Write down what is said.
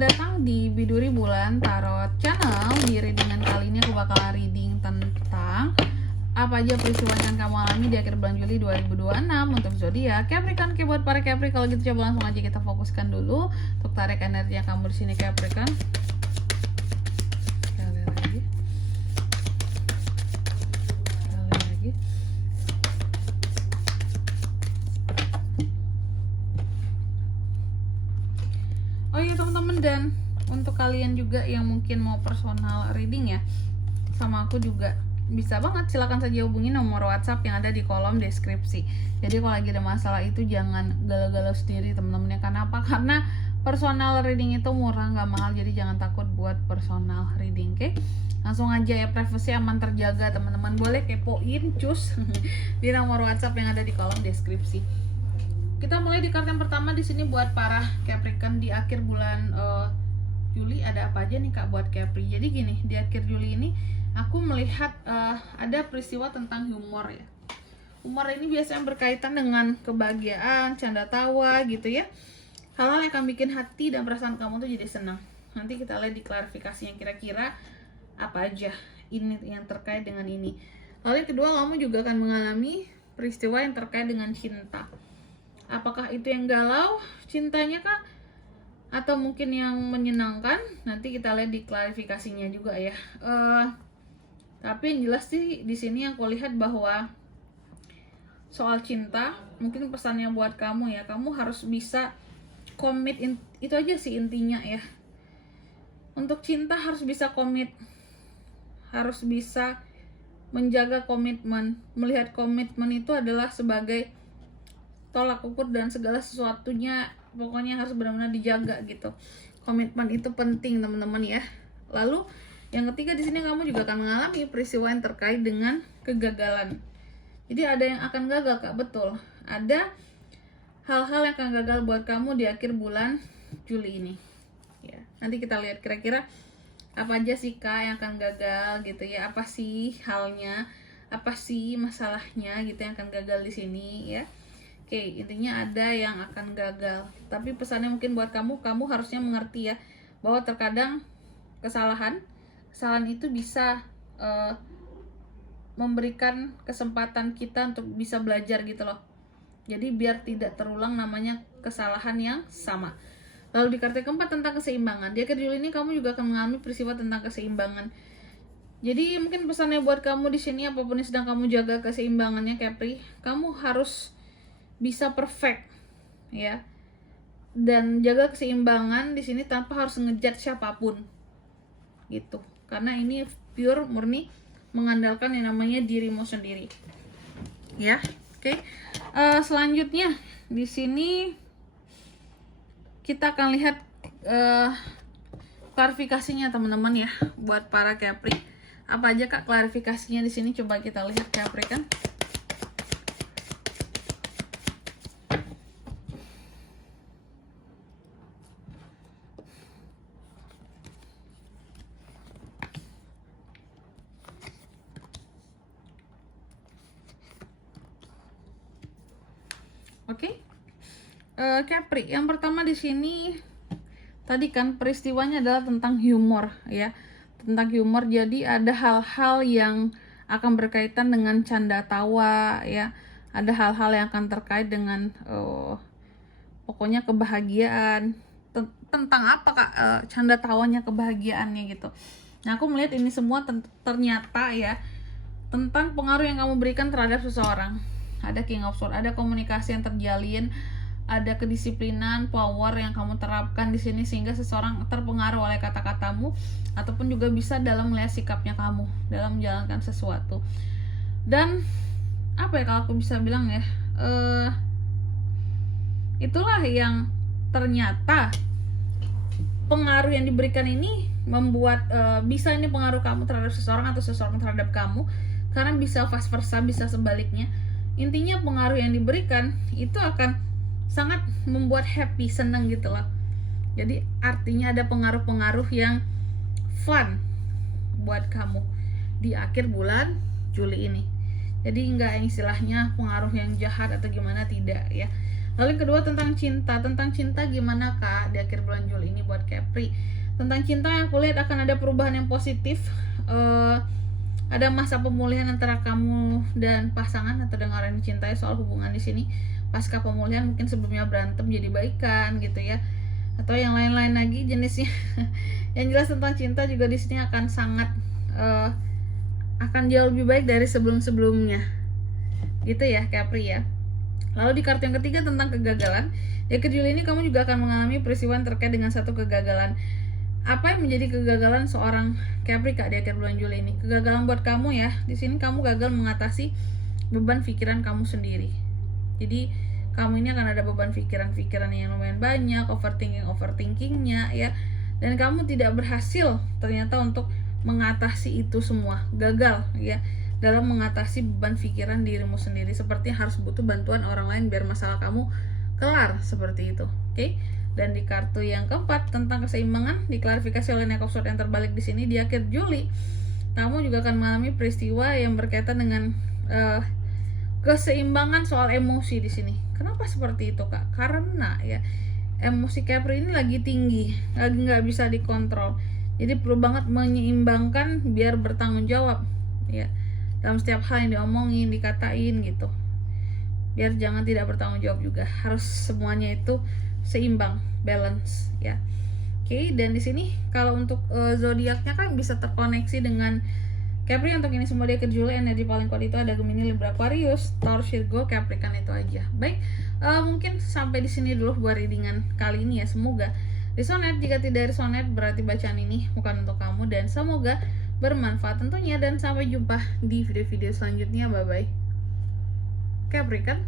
Selamat datang di Biduri Bulan Tarot Channel. Di readingan kali ini aku bakal reading tentang apa aja peristiwa yang kamu alami di akhir bulan Juli 2026 untuk zodiak Capricorn. Buat para Capricorn, kalau gitu coba langsung aja kita fokuskan dulu untuk tarik energi yang kamu di sini Capricorn. Sekali lagi. Oh iya teman-teman, dan untuk kalian juga yang mungkin mau personal reading ya sama aku juga bisa banget, silakan saja hubungi nomor WhatsApp yang ada di kolom deskripsi. Jadi kalau lagi ada masalah itu jangan galau-galau sendiri teman-teman ya. Karena apa? Karena personal reading itu murah, nggak mahal, jadi jangan takut buat personal reading, oke? Langsung aja ya, privasi aman terjaga teman-teman. Boleh kepoin cus di nomor WhatsApp yang ada di kolom deskripsi. Kita mulai di kartu yang pertama di sini buat para Capricorn di akhir bulan Juli. Ada apa aja nih Kak buat Capri? Jadi gini, di akhir Juli ini aku melihat ada peristiwa tentang humor ya. Humor ini biasanya berkaitan dengan kebahagiaan, canda tawa gitu ya. Hal-hal yang akan bikin hati dan perasaan kamu tuh jadi senang. Nanti kita lihat di klarifikasi yang kira-kira apa aja ini yang terkait dengan ini. Lalu yang kedua, kamu juga akan mengalami peristiwa yang terkait dengan cinta. Apakah itu yang galau cintanya kah? Atau mungkin yang menyenangkan? Nanti kita lihat di klarifikasinya juga ya. Tapi yang jelas sih di sini aku lihat bahwa soal cinta, mungkin pesannya buat kamu ya, kamu harus bisa komit, itu aja sih intinya ya. Untuk cinta harus bisa komit, harus bisa menjaga komitmen. Melihat komitmen itu adalah sebagai tolak ukur dan segala sesuatunya, pokoknya harus benar-benar dijaga gitu. Komitmen itu penting teman-teman ya. Lalu yang ketiga di sini kamu juga akan mengalami peristiwa yang terkait dengan kegagalan. Jadi ada yang akan gagal Kak, betul. Ada hal-hal yang akan gagal buat kamu di akhir bulan Juli ini. Ya, nanti kita lihat kira-kira apa aja sih Kak yang akan gagal gitu ya. Apa sih halnya? Apa sih masalahnya gitu yang akan gagal di sini ya. Oke, intinya ada yang akan gagal. Tapi pesannya mungkin buat kamu harusnya mengerti ya, bahwa terkadang kesalahan itu bisa memberikan kesempatan kita untuk bisa belajar gitu loh. Jadi biar tidak terulang namanya kesalahan yang sama. Lalu di kartu keempat tentang keseimbangan. Di akhir Juli ini kamu juga akan mengalami peristiwa tentang keseimbangan. Jadi mungkin pesannya buat kamu di sini, apapun yang sedang kamu jaga keseimbangannya Capri, kamu harus bisa perfect ya, dan jaga keseimbangan di sini tanpa harus ngejudge siapapun gitu, karena ini pure murni mengandalkan yang namanya dirimu sendiri ya. Oke. Selanjutnya di sini kita akan lihat klarifikasinya teman-teman ya buat para Capri. Apa aja Kak klarifikasinya di sini? Coba kita lihat Capri kan. Oke. Capri, yang pertama di sini tadi kan peristiwanya adalah tentang humor ya. Tentang humor, jadi ada hal-hal yang akan berkaitan dengan canda tawa ya. Ada hal-hal yang akan terkait dengan pokoknya kebahagiaan. Tentang apa Kak canda tawanya, kebahagiaannya gitu. Nah, aku melihat ini semua ternyata ya tentang pengaruh yang kamu berikan terhadap seseorang. Ada King of Swords, ada komunikasi yang terjalin, ada kedisiplinan, power yang kamu terapkan di sini sehingga seseorang terpengaruh oleh kata-katamu, ataupun juga bisa dalam melihat sikapnya kamu dalam menjalankan sesuatu. Dan apa ya kalau aku bisa bilang ya, itulah yang ternyata pengaruh yang diberikan ini membuat bisa ini pengaruh kamu terhadap seseorang atau seseorang terhadap kamu, karena bisa vice versa, bisa sebaliknya. Intinya pengaruh yang diberikan itu akan sangat membuat happy, senang gitu loh. Jadi artinya ada pengaruh-pengaruh yang fun buat kamu di akhir bulan Juli ini. Jadi enggak yang istilahnya pengaruh yang jahat atau gimana, tidak ya. Lalu yang kedua tentang cinta. Tentang cinta gimana Kak di akhir bulan Juli ini buat Capri? Tentang cinta yang aku lihat akan ada perubahan yang positif. Ada masa pemulihan antara kamu dan pasangan atau dengan orang yang dicintai soal hubungan di sini. Pasca pemulihan mungkin sebelumnya berantem jadi baikan gitu ya, atau yang lain-lain lagi jenisnya. Yang jelas tentang cinta juga di sini akan sangat akan jauh lebih baik dari sebelum-sebelumnya gitu ya Capri ya. Lalu di kartu yang ketiga tentang kegagalan. Di akhir Juli ini kamu juga akan mengalami peristiwa yang terkait dengan satu kegagalan. Apa yang menjadi kegagalan seorang Capri Kak di akhir bulan Juli ini? Kegagalan buat kamu ya. Di sini kamu gagal mengatasi beban pikiran kamu sendiri. Jadi kamu ini akan ada beban pikiran-pikiran yang lumayan banyak, overthinkingnya ya. Dan kamu tidak berhasil ternyata untuk mengatasi itu semua. Gagal ya dalam mengatasi beban pikiran dirimu sendiri. Seperti harus butuh bantuan orang lain biar masalah kamu kelar seperti itu. Oke? Dan di kartu yang keempat tentang keseimbangan diklarifikasi oleh Knight of Swords yang terbalik di sini. Di akhir Juli kamu juga akan mengalami peristiwa yang berkaitan dengan keseimbangan soal emosi di sini. Kenapa seperti itu Kak? Karena ya emosi Capri ini lagi tinggi, lagi nggak bisa dikontrol. Jadi perlu banget menyeimbangkan biar bertanggung jawab ya dalam setiap hal yang diomongin, dikatain gitu. Biar jangan tidak bertanggung jawab juga. Harus semuanya itu seimbang, balance ya. Oke, dan di sini kalau untuk zodiaknya kan bisa terkoneksi dengan Capri. Untuk ini semua di akhir Juli energi paling kuat itu ada Gemini, Libra, Aquarius, Taurus, Virgo, Capricorn, itu aja. Baik, mungkin sampai di sini dulu buat readingan kali ini ya. Semoga resonate. Jika tidak resonate berarti bacaan ini bukan untuk kamu, dan semoga bermanfaat tentunya, dan sampai jumpa di video-video selanjutnya. Bye bye Capricorn.